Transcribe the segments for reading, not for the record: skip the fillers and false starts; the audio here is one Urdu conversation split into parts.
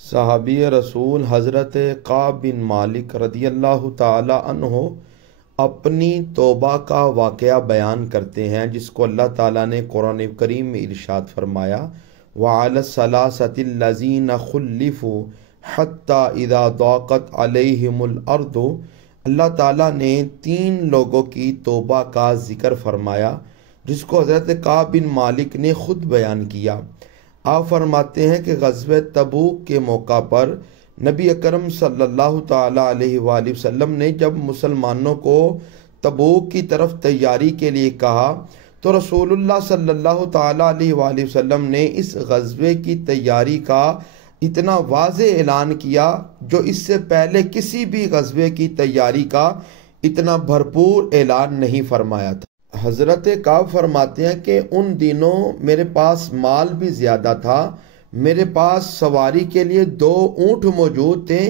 صحابی رسول حضرت کعب بن مالک رضی اللہ تعالی عنہ اپنی توبہ کا واقعہ بیان کرتے ہیں، جس کو اللہ تعالیٰ نے قرآن کریم میں ارشاد فرمایا وَعَلَى الثَّلَاثَةِ الَّذِينَ خُلِّفُوا حَتَّى إِذَا ضَاقَتْ عَلَيْهِمُ الْأَرْضُ۔ اللہ تعالیٰ نے 3 لوگوں کی توبہ کا ذکر فرمایا، جس کو حضرت کعب بن مالک نے خود بیان کیا۔ آپ فرماتے ہیں کہ غزوہ تبوک کے موقع پر نبی اکرم صلی اللہ تعالی علیہ وآلہ وسلم نے جب مسلمانوں کو تبوک کی طرف تیاری کے لیے کہا تو رسول اللہ صلی اللہ تعالی علیہ وآلہ وسلم نے اس غزوے کی تیاری کا اتنا واضح اعلان کیا جو اس سے پہلے کسی بھی غزوے کی تیاری کا اتنا بھرپور اعلان نہیں فرمایا تھا۔ حضرت کعب فرماتے ہیں کہ ان دنوں میرے پاس مال بھی زیادہ تھا، میرے پاس سواری کے لیے 2 اونٹ موجود تھے،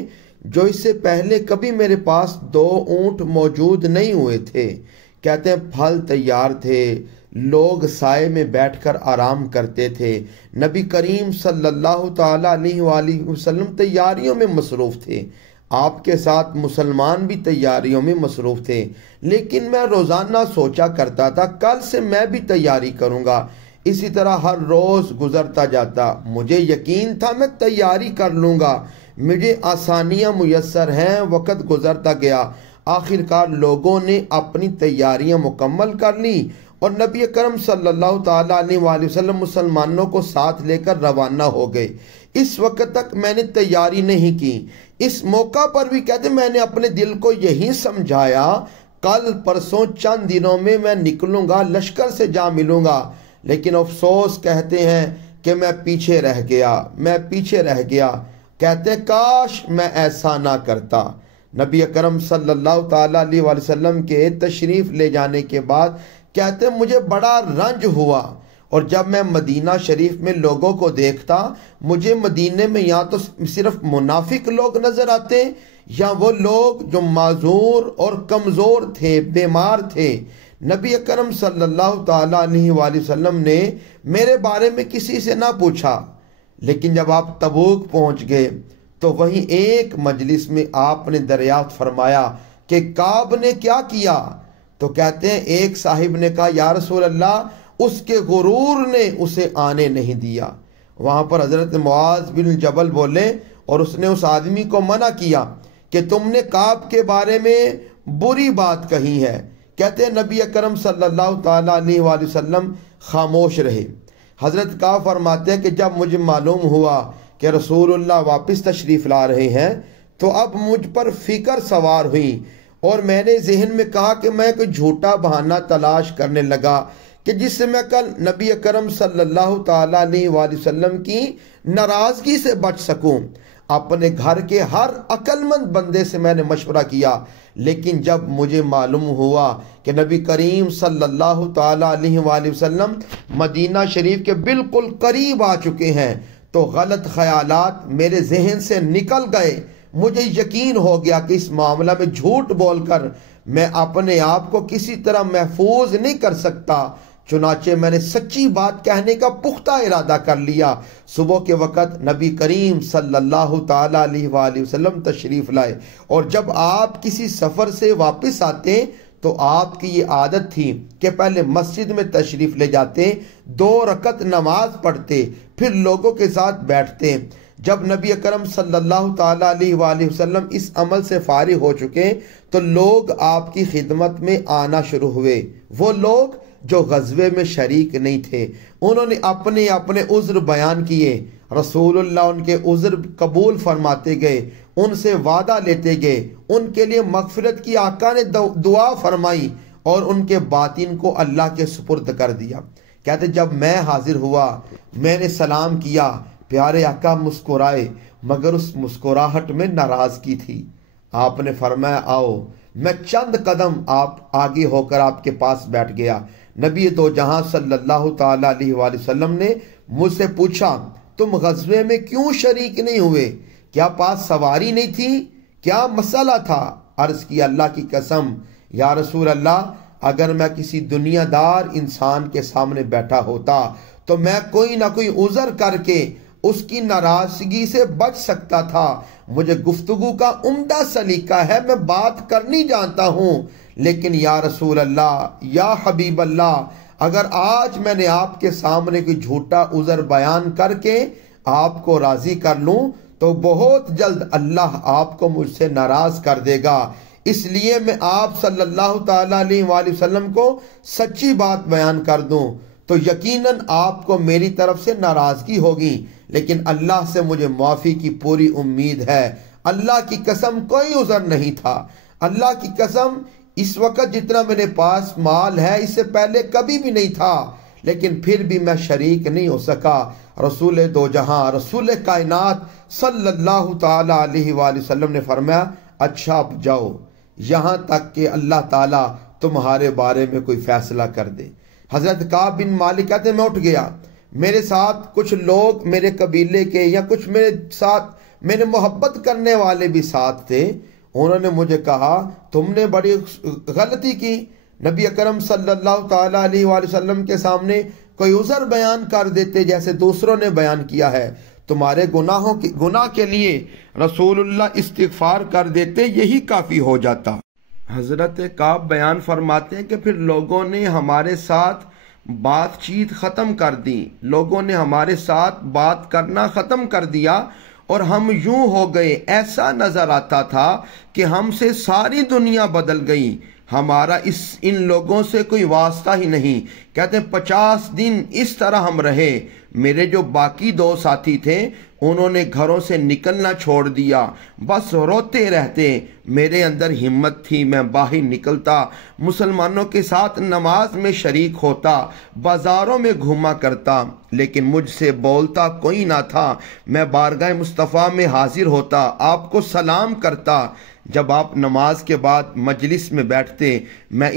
جو اس سے پہلے کبھی میرے پاس 2 اونٹ موجود نہیں ہوئے تھے۔ کہتے ہیں پھل تیار تھے، لوگ سائے میں بیٹھ کر آرام کرتے تھے، نبی کریم صلی اللہ تعالی علیہ وآلہ وسلم تیاریوں میں مصروف تھے، آپ کے ساتھ مسلمان بھی تیاریوں میں مصروف تھے، لیکن میں روزانہ سوچا کرتا تھا کل سے میں بھی تیاری کروں گا۔ اسی طرح ہر روز گزرتا جاتا، مجھے یقین تھا میں تیاری کر لوں گا، مجھے آسانیاں میسر ہیں، وقت گزرتا گیا، آخرکار لوگوں نے اپنی تیاریاں مکمل کر لی اور نبی اکرم صلی اللہ تعالی علیہ وآلہ وسلم مسلمانوں کو ساتھ لے کر روانہ ہو گئے۔ اس وقت تک میں نے تیاری نہیں کی۔ اس موقع پر بھی کہتے میں نے اپنے دل کو یہی سمجھایا کل پرسوں چند دنوں میں میں نکلوں گا، لشکر سے جا ملوں گا، لیکن افسوس کہتے ہیں کہ میں پیچھے رہ گیا۔ کہتے ہیں کاش میں ایسا نہ کرتا۔ نبی اکرم صلی اللہ تعالی علیہ وآلہ وسلم کے تشریف لے جانے کے بعد کہتے ہیں مجھے بڑا رنج ہوا، اور جب میں مدینہ شریف میں لوگوں کو دیکھتا، مجھے مدینے میں یا تو صرف منافق لوگ نظر آتے یا وہ لوگ جو معذور اور کمزور تھے، بیمار تھے۔ نبی اکرم صلی اللہ تعالی علیہ وآلہ وسلم نے میرے بارے میں کسی سے نہ پوچھا، لیکن جب آپ تبوک پہنچ گئے تو وہیں ایک مجلس میں آپ نے دریافت فرمایا کہ کعب نے کیا کیا؟ تو کہتے ہیں ایک صاحب نے کہا یا رسول اللہ اس کے غرور نے اسے آنے نہیں دیا۔ وہاں پر حضرت معاذ بن جبل بولے اور اس نے اس آدمی کو منع کیا کہ تم نے کعب کے بارے میں بری بات کہی ہے۔ کہتے ہیں نبی اکرم صلی اللہ تعالی علیہ وآلہ وسلم خاموش رہے۔ حضرت کعب فرماتے ہیں کہ جب مجھے معلوم ہوا کہ رسول اللہ واپس تشریف لا رہے ہیں تو اب مجھ پر فکر سوار ہوئی، اور میں نے ذہن میں کہا کہ میں کوئی جھوٹا بہانہ تلاش کرنے لگا کہ جس سے میں کل نبی اکرم صلی اللہ تعالی علیہ وآلہ وسلم کی ناراضگی سے بچ سکوں۔ اپنے گھر کے ہر عقل مند بندے سے میں نے مشورہ کیا، لیکن جب مجھے معلوم ہوا کہ نبی کریم صلی اللہ تعالی علیہ وآلہ وسلم مدینہ شریف کے بالکل قریب آ چکے ہیں تو غلط خیالات میرے ذہن سے نکل گئے۔ مجھے یقین ہو گیا کہ اس معاملہ میں جھوٹ بول کر میں اپنے آپ کو کسی طرح محفوظ نہیں کر سکتا، چنانچہ میں نے سچی بات کہنے کا پختہ ارادہ کر لیا۔ صبح کے وقت نبی کریم صلی اللہ تعالی علیہ وآلہ وسلم تشریف لائے، اور جب آپ کسی سفر سے واپس آتے تو آپ کی یہ عادت تھی کہ پہلے مسجد میں تشریف لے جاتے، 2 رکعت نماز پڑھتے، پھر لوگوں کے ساتھ بیٹھتے۔ جب نبی اکرم صلی اللہ تعالی علیہ وآلہ وسلم اس عمل سے فارغ ہو چکے تو لوگ آپ کی خدمت میں آنا شروع ہوئے۔ وہ لوگ جو غزوے میں شریک نہیں تھے، انہوں نے اپنے اپنے عذر بیان کیے، رسول اللہ ان کے عذر قبول فرماتے گئے، ان سے وعدہ لیتے گئے، ان کے لیے مغفرت کی آقا نے دعا فرمائی اور ان کے باطن کو اللہ کے سپرد کر دیا۔ کہتے جب میں حاضر ہوا، میں نے سلام کیا، پیارے آقا مسکرائے، مگر اس مسکراہٹ میں ناراضگی تھی۔ آپ نے فرمایا آؤ۔ میں چند قدم آپ آگے ہو کر آپ کے پاس بیٹھ گیا۔ نبی دو جہاں صلی اللہ تعالی علیہ وآلہ وسلم نے مجھ سے پوچھا تم غزوے میں کیوں شریک نہیں ہوئے؟ کیا پاس سواری نہیں تھی؟ کیا مسئلہ تھا؟ عرض کی اللہ کی قسم یا رسول اللہ، اگر میں کسی دنیا دار انسان کے سامنے بیٹھا ہوتا تو میں کوئی نہ کوئی عذر کر کے اس کی ناراضگی سے بچ سکتا تھا۔ مجھے گفتگو کا عمدہ سلیقہ ہے، میں بات کرنی جانتا ہوں، لیکن یا رسول اللہ، یا حبیب اللہ، اگر آج میں نے آپ کے سامنے کوئی جھوٹا عذر بیان کر کے آپ کو راضی کر لوں تو بہت جلد اللہ آپ کو مجھ سے ناراض کر دے گا۔ اس لیے میں آپ صلی اللہ تعالی علیہ وآلہ وسلم کو سچی بات بیان کر دوں تو یقیناً آپ کو میری طرف سے ناراضگی ہوگی، لیکن اللہ سے مجھے معافی کی پوری امید ہے۔ اللہ کی قسم کوئی عذر نہیں تھا، اللہ کی قسم اس وقت جتنا میرے پاس مال ہے اس سے پہلے کبھی بھی نہیں تھا، لیکن پھر بھی میں شریک نہیں ہو سکا۔ رسول دو جہاں، رسول کائنات صلی اللہ تعالی علیہ وآلہ وسلم نے فرمایا اچھا اب جاؤ، یہاں تک کہ اللہ تعالیٰ تمہارے بارے میں کوئی فیصلہ کر دے۔ حضرت کعب بن مالک کہتے میں اٹھ گیا، میرے ساتھ کچھ لوگ میرے قبیلے کے یا کچھ میرے ساتھ میرے محبت کرنے والے بھی ساتھ تھے، انہوں نے مجھے کہا تم نے بڑی غلطی کی، نبی اکرم صلی اللہ تعالی علیہ وآلہ وسلم کے سامنے کوئی عذر بیان کر دیتے جیسے دوسروں نے بیان کیا ہے، تمہارے گناہ کے لیے رسول اللہ استغفار کر دیتے، یہی کافی ہو جاتا۔ حضرت کعب بیان فرماتے ہیں کہ پھر لوگوں نے ہمارے ساتھ بات چیت ختم کر دی، لوگوں نے ہمارے ساتھ بات کرنا ختم کر دیا اور ہم یوں ہو گئے، ایسا نظر آتا تھا کہ ہم سے ساری دنیا بدل گئی، ہمارا ان لوگوں سے کوئی واسطہ ہی نہیں۔ کہتے ہیں 50 دن اس طرح ہم رہے، میرے جو باقی 2 ساتھی تھے انہوں نے گھروں سے نکلنا چھوڑ دیا، بس روتے رہتے، میرے اندر ہمت تھی، میں باہر نکلتا، مسلمانوں کے ساتھ نماز میں شریک ہوتا، بازاروں میں گھوما کرتا، لیکن مجھ سے بولتا کوئی نہ تھا۔ میں بارگاہ مصطفیٰ میں حاضر ہوتا، آپ کو سلام کرتا، جب آپ نماز کے بعد مجلس میں بیٹھتے میں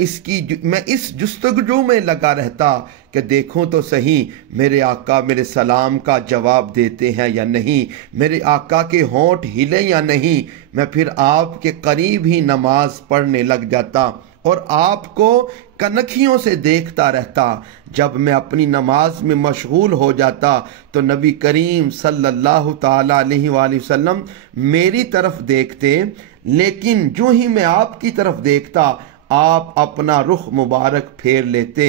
اس جستجو میں لگا رہتا کہ دیکھوں تو صحیح میرے آقا میرے سلام کا جواب دیتے ہیں یا نہیں، میرے آقا کے ہونٹ ہلے یا نہیں۔ میں پھر آپ کے قریب ہی نماز پڑھنے لگ جاتا اور آپ کو کنکھیوں سے دیکھتا رہتا۔ جب میں اپنی نماز میں مشغول ہو جاتا تو نبی کریم صلی اللہ تعالی علیہ وآلہ وسلم میری طرف دیکھتے، لیکن جو ہی میں آپ کی طرف دیکھتا آپ اپنا رخ مبارک پھیر لیتے۔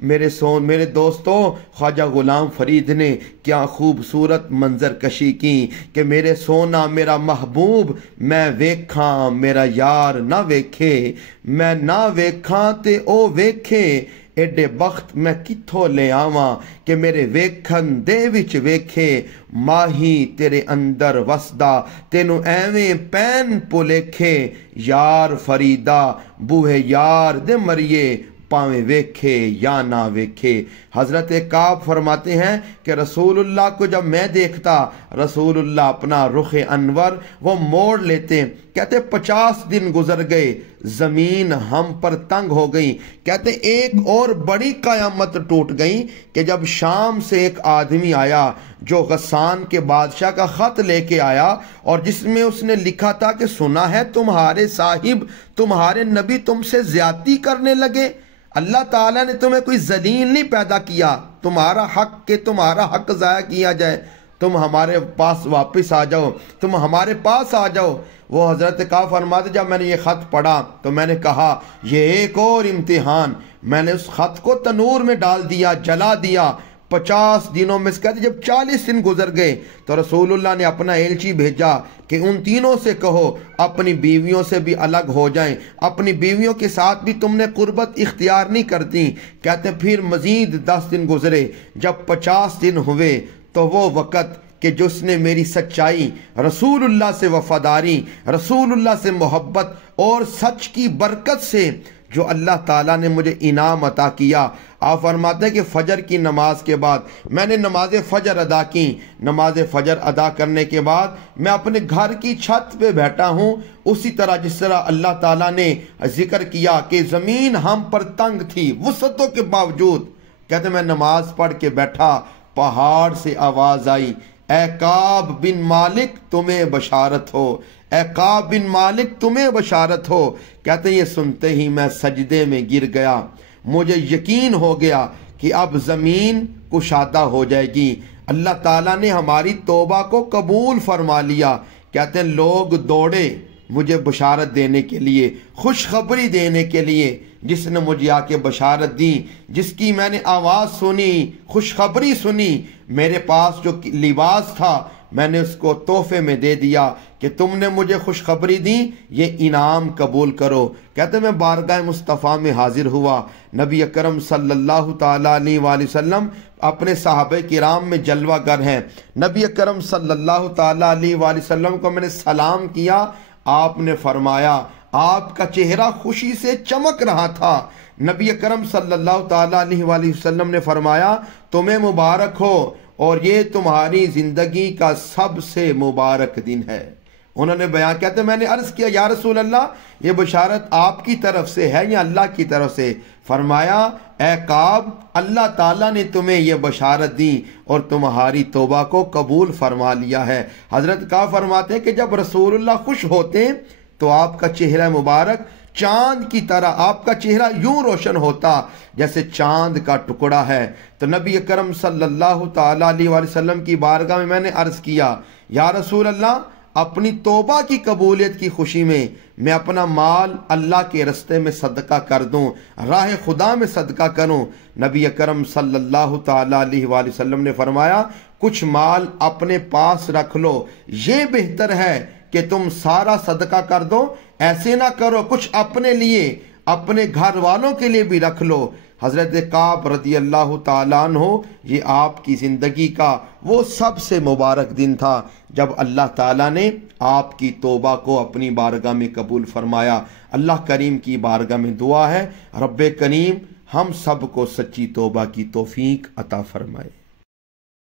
میرے دوستوں، خواجہ غلام فرید نے کیا خوبصورت منظر کشی کی کہ میرے سونا میرا محبوب میں ویکھاں میرا یار نہ ویکھے، میں نہ ویکھاں تے او ویکھے، ایڈے بخت میں کتھوں لے آواں کہ میرے ویکھن دے وچ ویکھے، ماہی تیرے اندر وسدا تینوں ایویں پین پولیکھے، یار فریدا بوہے یار دے مریے پاویں ویکھے یا نہ ویکھے۔ حضرت کعب فرماتے ہیں کہ رسول اللہ کو جب میں دیکھتا رسول اللہ اپنا رخ انور وہ موڑ لیتے، کہتے 50 دن گزر گئے، زمین ہم پر تنگ ہو گئی۔ کہتے ایک اور بڑی قیامت ٹوٹ گئی کہ جب شام سے ایک آدمی آیا جو غسان کے بادشاہ کا خط لے کے آیا اور جس میں اس نے لکھا تھا کہ سنا ہے تمہارے صاحب تمہارے نبی تم سے زیادتی کرنے لگے، اللہ تعالیٰ نے تمہیں کوئی ذلیل نہیں پیدا کیا، تمہارا حق کہ تمہارا حق ضائع کیا جائے، تم ہمارے پاس واپس آ جاؤ، تم ہمارے پاس آ جاؤ۔ وہ حضرت کعب فرماتے جب میں نے یہ خط پڑھا تو میں نے کہا یہ ایک اور امتحان، میں نے اس خط کو تنور میں ڈال دیا، جلا دیا۔ 50 دنوں میں کہتے جب 40 دن گزر گئے تو رسول اللہ نے اپنا ایلچی بھیجا کہ ان تینوں سے کہو اپنی بیویوں سے بھی الگ ہو جائیں، اپنی بیویوں کے ساتھ بھی تم نے قربت اختیار نہیں کرتی۔ کہتے پھر مزید 10 دن گزرے، جب 50 دن ہوئے تو وہ وقت کہ جس نے میری سچائی، رسول اللہ سے وفاداری، رسول اللہ سے محبت اور سچ کی برکت سے جو اللہ تعالیٰ نے مجھے انعام عطا کیا، آپ فرماتے ہیں کہ فجر کی نماز کے بعد میں نے نماز فجر ادا کی، نماز فجر ادا کرنے کے بعد میں اپنے گھر کی چھت پہ بیٹھا ہوں، اسی طرح جس طرح اللہ تعالیٰ نے ذکر کیا کہ زمین ہم پر تنگ تھی وسعتوں کے باوجود۔ کہتے میں نماز پڑھ کے بیٹھا، پہاڑ سے آواز آئی، اے کعب بن مالک تمہیں بشارت ہو، اے کعب بن مالک تمہیں بشارت ہو۔ کہتے ہیں یہ سنتے ہی میں سجدے میں گر گیا، مجھے یقین ہو گیا کہ اب زمین کشادہ ہو جائے گی، اللہ تعالیٰ نے ہماری توبہ کو قبول فرما لیا۔ کہتے ہیں لوگ دوڑے مجھے بشارت دینے کے لیے، خوشخبری دینے کے لیے، جس نے مجھے آ کے بشارت دی، جس کی میں نے آواز سنی، خوشخبری سنی، میرے پاس جو لباس تھا میں نے اس کو تحفے میں دے دیا کہ تم نے مجھے خوشخبری دی، یہ انعام قبول کرو۔ کہتے میں بارگاہ مصطفیٰ میں حاضر ہوا، نبی اکرم صلی اللہ تعالیٰ علیہ وآلہ وسلم اپنے صحابہ کرام میں جلوہ گر ہیں۔ نبی اکرم صلی اللہ تعالیٰ علیہ وآلہ وسلم کو میں نے سلام کیا، آپ نے فرمایا، آپ کا چہرہ خوشی سے چمک رہا تھا۔ نبی اکرم صلی اللہ تعالیٰ علیہ وآلہ وسلم نے فرمایا، تمہیں مبارک ہو اور یہ تمہاری زندگی کا سب سے مبارک دن ہے۔ انہوں نے بیان کہتے میں نے عرض کیا، یا رسول اللہ یہ بشارت آپ کی طرف سے ہے یا اللہ کی طرف سے؟ فرمایا، اے کعب، اللہ تعالیٰ نے تمہیں یہ بشارت دی اور تمہاری توبہ کو قبول فرما لیا ہے۔ حضرت کعب فرماتے ہیں کہ جب رسول اللہ خوش ہوتے تو آپ کا چہرہ مبارک چاند کی طرح، آپ کا چہرہ یوں روشن ہوتا جیسے چاند کا ٹکڑا ہے۔ تو نبی اکرم صلی اللہ تعالیٰ علیہ وآلہ وسلم کی بارگاہ میں نے عرض کیا، یا رسول اللہ اپنی توبہ کی قبولیت کی خوشی میں اپنا مال اللہ کے رستے میں صدقہ کر دوں، راہ خدا میں صدقہ کروں۔ نبی اکرم صلی اللہ تعالیٰ علیہ وآلہ وسلم نے فرمایا، کچھ مال اپنے پاس رکھ لو، یہ بہتر ہے کہ تم سارا صدقہ کر دو، ایسے نہ کرو، کچھ اپنے لیے، اپنے گھر والوں کے لیے بھی رکھ لو۔ حضرت کعب رضی اللہ تعالیٰ عنہ، یہ آپ کی زندگی کا وہ سب سے مبارک دن تھا جب اللہ تعالیٰ نے آپ کی توبہ کو اپنی بارگاہ میں قبول فرمایا۔ اللہ کریم کی بارگاہ میں دعا ہے، رب کریم ہم سب کو سچی توبہ کی توفیق عطا فرمائے۔